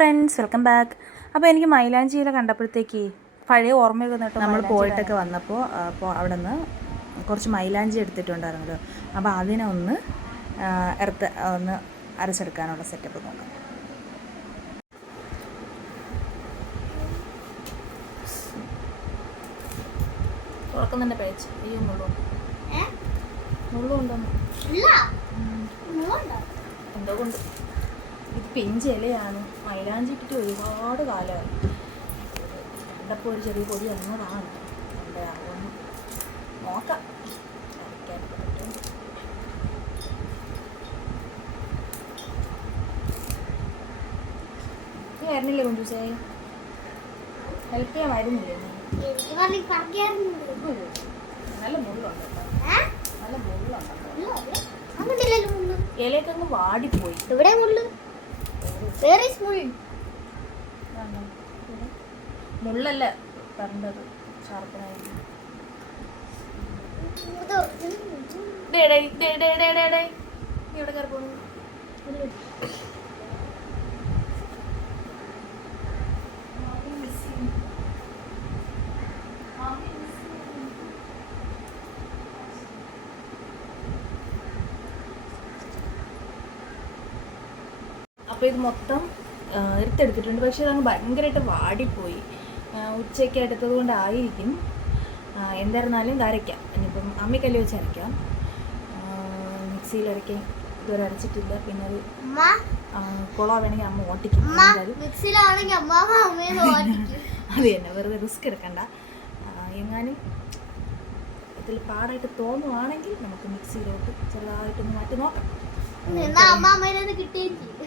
Friends, welcome back. അപ്പോൾ എനിക്ക് മൈലാഞ്ചിയില കണ്ടപ്പോഴത്തേക്ക് പഴയ ഓർമ്മയൊക്കെ കേട്ടോ. നമ്മൾ പോയിട്ടൊക്കെ വന്നപ്പോൾ അവിടെ നിന്ന് കുറച്ച് മൈലാഞ്ചി എടുത്തിട്ടുണ്ടായിരുന്നല്ലോ. അപ്പോൾ അതിനെ ഒന്ന് അരച്ചെടുക്കാനുള്ള സെറ്റപ്പ് നോക്കാം. തുറക്കുന്നുണ്ട് പേച്ച്. അയ്യോ, മുള്ളുണ്ടോന്ന് എന്തോ കൊണ്ട്. ഇത് പിഞ്ച് ഇലയാണ്. മൈലാഞ്ചി ഇട്ടിട്ട് ഒരുപാട് കാലമായി. കണ്ടപ്പോൾ ഒരു ചെറിയ പൊടി വന്നതാണ്. എൻ്റെ അതൊന്ന് നോക്കാം. നീ വരുന്നില്ലേ കുഞ്ചൂസേ? ഹെൽപ്പ് ചെയ്യാൻ വരുന്നില്ലേ? നല്ല മുള്ളുണ്ട് കേട്ടോ. നല്ല മുള്ളുണ്ട്. ഇലയൊക്കെ അങ്ങ് വാടിപ്പോയി. ഇവിടെ മുള്ളു. മുള്ളല്ല പറഞ്ഞത്, ഷാർപ്പനായിരുന്നു. ഇവിടെ കയറി പോണു. അപ്പോൾ ഇത് മൊത്തം എടുത്തെടുത്തിട്ടുണ്ട്. പക്ഷേ അതങ്ങ് ഭയങ്കരമായിട്ട് വാടിപ്പോയി. ഉച്ചയ്ക്ക് എടുത്തത് കൊണ്ടായിരിക്കും. എന്തായിരുന്നാലും അരയ്ക്കാം. ഇനിയിപ്പം അമ്മിക്കല്ല് വെച്ച് അരയ്ക്കാം. മിക്സിയിൽ അരയ്ക്കാൻ ഇതുവരെ അരച്ചിട്ടില്ല. പിന്നെ അത് കുളം വേണമെങ്കിൽ അമ്മ ഓട്ടിക്കും. അത് തന്നെ, വെറുതെ റിസ്ക് എടുക്കണ്ട. എങ്ങാനും ഇതിൽ പാടായിട്ട് തോന്നുവാണെങ്കിൽ നമുക്ക് മിക്സിയിലോട്ട് ചെറുതായിട്ടൊന്ന് മാറ്റി നോക്കാം.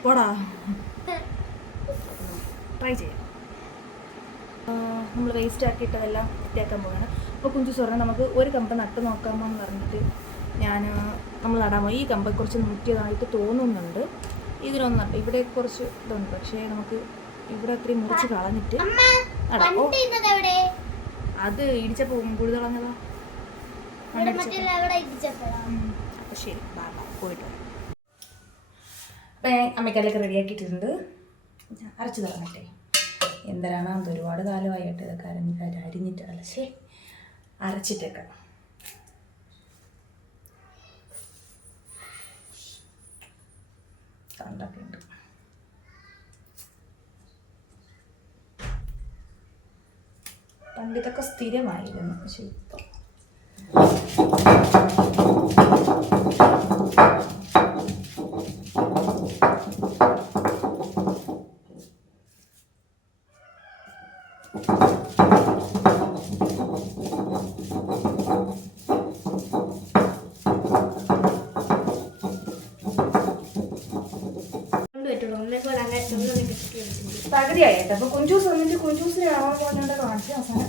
പോടാ, ട്രൈ ചെയ്യാം. നമ്മൾ വേസ്റ്റ് ആക്കിയിട്ടതെല്ലാം വൃത്തിയാക്കാൻ പോവുകയാണ്. അപ്പോൾ കുഞ്ചൂസ് പറഞ്ഞാൽ നമുക്ക് ഒരു കമ്പ് നട്ട് നോക്കാമോ എന്ന് പറഞ്ഞിട്ട് നമ്മൾ നടാമോ. ഈ കമ്പ് കുറച്ച് നൂറ്റിയതായിട്ട് തോന്നുന്നുണ്ട്. ഇതിനൊന്നും നട്ട് ഇവിടെ കുറച്ച് ഇതുണ്ട്. പക്ഷേ നമുക്ക് ഇവിടെ അത്രയും മുറിച്ച് കളഞ്ഞിട്ട് നടാം. അത് ഇടിച്ചപ്പോൾ കൂടുതൽ കളഞ്ഞതാ. അപ്പോൾ ശരി, പോയിട്ട് വരാം. അപ്പം ഞാൻ അമ്മയ്ക്കല്ലൊക്കെ റെഡിയാക്കിയിട്ടുണ്ട്. അരച്ചു തറന്നിട്ടേ. എന്തരാണ് അത് ഒരുപാട് കാലമായിട്ട് ഇതൊക്കെ അരിഞ്ഞിട്ടല്ല, ശരി അരച്ചിട്ടേക്കാം. കണ്ടൊക്കെ ഉണ്ട്. പണ്ടിതൊക്കെ സ്ഥിരമായിരുന്നു. പക്ഷേ ഇപ്പം പകുതിയായിട്ട്. അപ്പോൾ കുഞ്ചൂസ് വന്നിട്ട് കുഞ്ചൂസിനെ ആവാൻ പോകാനോടെ കാണിച്ച് അവസാനം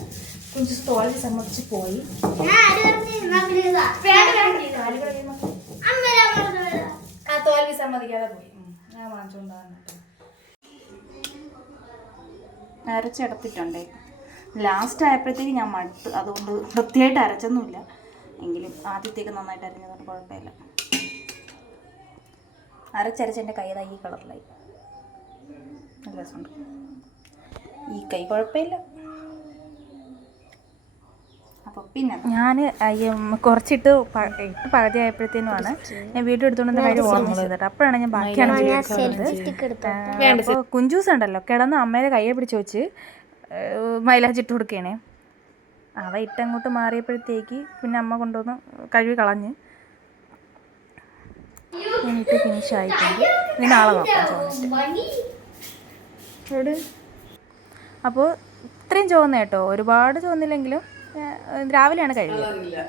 കുഞ്ചൂസ് തോൽവി സമ്മതിച്ച് പോയി. തോൽവി സമ്മതിക്കാതെ പോയി. ഞാൻ വാങ്ങിച്ചുകൊണ്ടാണ് അരച്ചെടുത്തിട്ടുണ്ടേ. ലാസ്റ്റ് ആയപ്പോഴത്തേക്ക് ഞാൻ മടുത്ത്. അതുകൊണ്ട് വൃത്തിയായിട്ട് അരച്ചൊന്നുമില്ല. എങ്കിലും ആദ്യത്തേക്ക് നന്നായിട്ട് അരിഞ്ഞതുകൊണ്ട് കുഴപ്പമില്ല. അരച്ചരച്ച് എൻ്റെ കൈ ഈ കളറിലായി. നല്ല രസമുണ്ട്. ഈ കൈ കുഴപ്പമില്ല. അപ്പോൾ പിന്നെ ഞാൻ കുറച്ചിട്ട് പകുതി ആയപ്പോഴത്തേനുമാണ് ഞാൻ വീഡിയോ എടുത്തുകൊണ്ട് കാര്യം ഓർമ്മ ചെയ്തിട്ട്. അപ്പോഴാണ് ഞാൻ ബാക്കിയാണ് ചോദിച്ചത്. അപ്പോൾ കുഞ്ചൂസ് ഉണ്ടല്ലോ കിടന്ന് അമ്മേരെ കയ്യെ പിടിച്ച് വെച്ച് മൈലാഞ്ചിട്ട് കൊടുക്കുകയാണേ. അവ ഇട്ടങ്ങോട്ട് മാറിയപ്പോഴത്തേക്ക് പിന്നെ അമ്മ കൊണ്ടുവന്ന് കഴുകി കളഞ്ഞ് എന്നിട്ട് ഫിനിഷ് ആയിട്ടുണ്ട്. ഇനി നാളെ നോക്കാം ചോദിച്ചിട്ട്. അപ്പോൾ ഇത്രയും ചോദിക്കുന്ന കേട്ടോ, ഒരുപാട് ചോദിന്നില്ലെങ്കിലും രാവിലെയാണ് കഴിയുക.